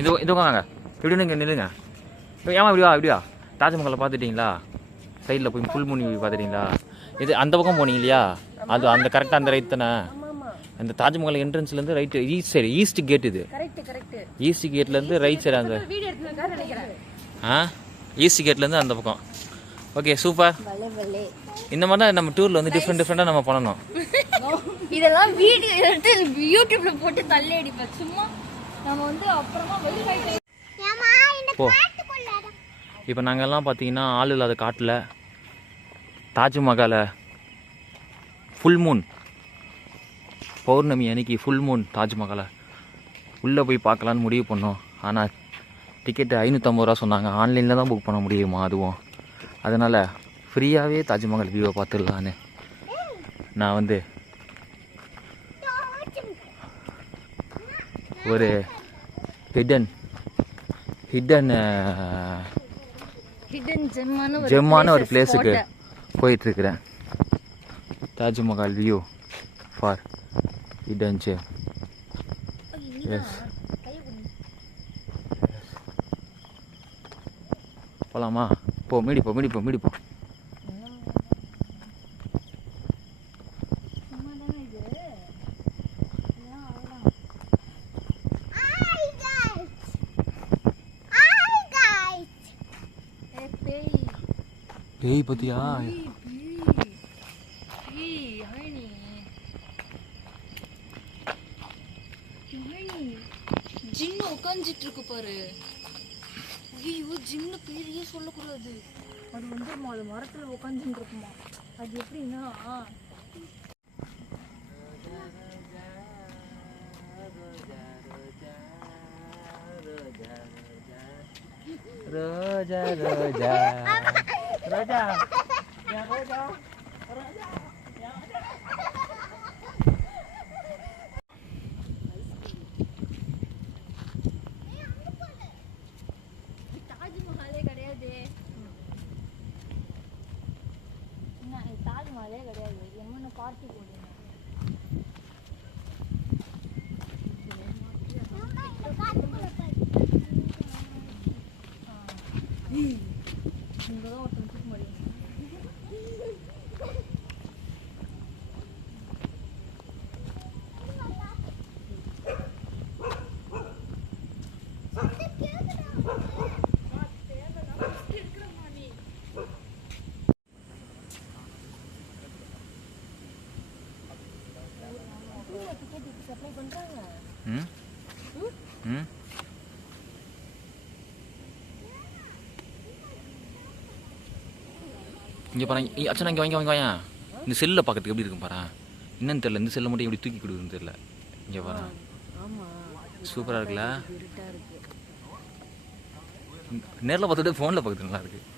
இது வாங்க இப்படி நில்லுங்க. ஏமா இப்படியா தாஜ்மஹாலை பார்த்துட்டிங்களா? சைடில் போய் ஃபுல் மூன் பார்த்துட்டிங்களா? இது அந்த பக்கம் போனீங்க இல்லையா? அது அந்த கரெக்டாக அந்த ரைட் தானே? அந்த தாஜ்மஹால் என்ட்ரன்ஸ்லேருந்து right east side, east gate இது. ஈஸ்ட் கேட்லேருந்து ரைட் சைடு அந்த ஈஸ்ட் கேட்லேருந்து அந்த பக்கம். Okay super. இந்த மாதிரி தான் நம்ம டூரில் வந்து டிஃப்ரெண்ட்டாக நம்ம பண்ணணும். இதெல்லாம் வீடியோ எடுத்து யூடியூப்ல போட்டு தள்ளி அடிப்பேன் சும்மா. நம்ம வந்து அப்புறமா போ. இப்போ நாங்கள்லாம் பார்த்தீங்கன்னா ஆள் இல்லாத காட்டில் தாஜ்மஹாலை ஃபுல் மூன் பௌர்ணமி அன்னைக்கு ஃபுல் மூன் தாஜ்மஹாலை உள்ளே போய் பார்க்கலான்னு முடிவு பண்ணோம். ஆனால் டிக்கெட்டு 550 ரூபா சொன்னாங்க. ஆன்லைனில் தான் புக் பண்ண முடியுமா அதுவும்? அதனால் ஃப்ரீயாகவே தாஜ்மஹால் வியூவை பார்த்துடலான்னு நான் வந்து ஒரு ஹிடன் ஜெம்மான ஒரு பிளேஸுக்கு போயிட்டுருக்கிறேன். Taj Mahal view for hidden gem. Yes போகலாமா? மீடிப்போம். பேய் பத்தியா? ஜின்னு உட்காந்துட்டு இருக்கு பாரு. ஐயோ ஜின்னு பேரையே சொல்லக்கூடாது. அது வந்து அது மரத்துல உட்காந்துட்டு இருக்குமா. அது எப்படின்னா ரோஜா ரோஜா ரோஜா தாஜ்மஹாலே கிடையாது. தாஜ்மஹாலே கிடையாது. என்ன பார்ட்டி போடுங்க. இங்கே பாருங்க அச்சனா, இங்கே வாங்க. இந்த செல்லில் பார்க்கறதுக்கு எப்படி இருக்கும் பாரு. என்னன்னு தெரியல, இந்த செல்லை மட்டும் எப்படி தூக்கி கொடுக்குன்னு தெரியல. இங்கே பாரு, சூப்பராக இருக்குல்ல. நேரில் பார்த்துட்டு ஃபோனில் பார்க்குறது நல்லா இருக்குது.